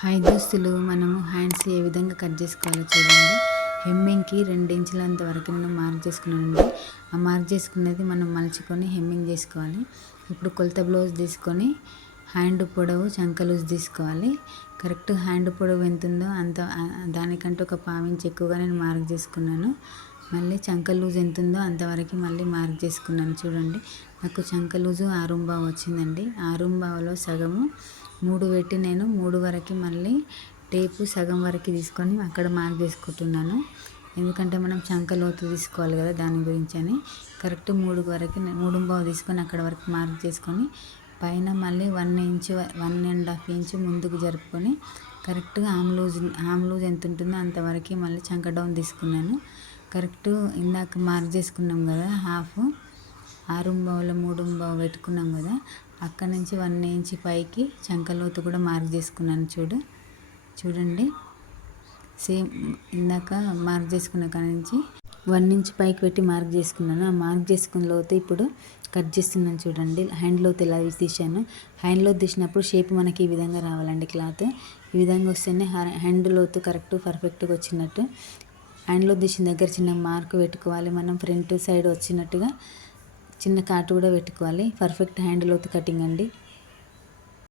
Hi దోస్తులు, మనము hands ఏ విధంగా కట్ చేసుకోవాలో చూడండి. హెమ్మింగ్కి 2 ఇంచులంత వరకు నేను మార్క్ చేసుకున్నానండి. ఆ మార్క్ చేసుకున్నది మనం మలుచుకొని హెమ్మింగ్ చేసుకోవాలి. ఇప్పుడు కొలత బ్లౌజ్ తీసుకొని హ్యాండ్ పొడవు చంక లూజ్ తీసుకోవాలి. కరెక్ట్ హ్యాండ్ పొడవు ఎంత ఉందో అంత దానికంటే ఒక 1/4 ఇంచ్ ఎక్కువగా నేను మార్క్ చేసుకున్నాను. మళ్ళీ చంక లూజ్ ఎంత ఉందో అంతవరకు మళ్ళీ మార్క్ చేసుకున్నాను. చూడండి, నాకు చంక లూజు 6.5 వచ్చిందండి. 6.5లో సగము 3 పెట్టి నేను 3 వరకు మళ్ళీ టేపు సగం వరకు తీసుకొని అక్కడ మార్క్ చేసుకుంటున్నాను. ఎందుకంటే మనం చంక లోతు తీసుకోవాలి కదా, దాని గురించి అని కరెక్ట్ 3 వరకు 3.5 తీసుకొని అక్కడ వరకు మార్క్ చేసుకొని పైన మళ్ళీ 1 ఇంచ్ 1.5 ఇంచ్ ముందుకు జరుపుకొని కరెక్ట్గా ఆమ్ లూజ్ ఎంత ఉంటుందో అంతవరకు మళ్ళీ చంక డౌన్ తీసుకున్నాను. కరెక్ట్ ఇందాక మార్క్ చేసుకున్నాం కదా, హాఫ్ 6.5లో 3.5 పెట్టుకున్నాం కదా, అక్కడ నుంచి 1 ఇంచ్ పైకి చంకలోతు కూడా మార్క్ చేసుకున్నాను. చూడండి, సేమ్ ఇందాక మార్క్ చేసుకున్న కాడ నుంచి 1 ఇంచ్ పైకి పెట్టి మార్క్ చేసుకున్నాను. ఆ మార్క్ చేసుకున్న లోతు ఇప్పుడు కట్ చేస్తున్నాను. చూడండి, హ్యాండ్ లోతు ఎలా తీసాను. హ్యాండ్ లోతు తీసినప్పుడు షేప్ మనకి ఈ విధంగా రావాలండి. క్లాత్ ఈ విధంగా వస్తేనే హ్యాండ్ లోతు కరెక్ట్ పర్ఫెక్ట్గా వచ్చినట్టు. హ్యాండ్లో తీసిన దగ్గర చిన్న మార్క్ పెట్టుకోవాలి. మనం ఫ్రంట్ సైడ్ వచ్చినట్టుగా చిన్న కాటు కూడా పెట్టుకోవాలి. పర్ఫెక్ట్ హ్యాండ్ లోతు కటింగ్ అండి.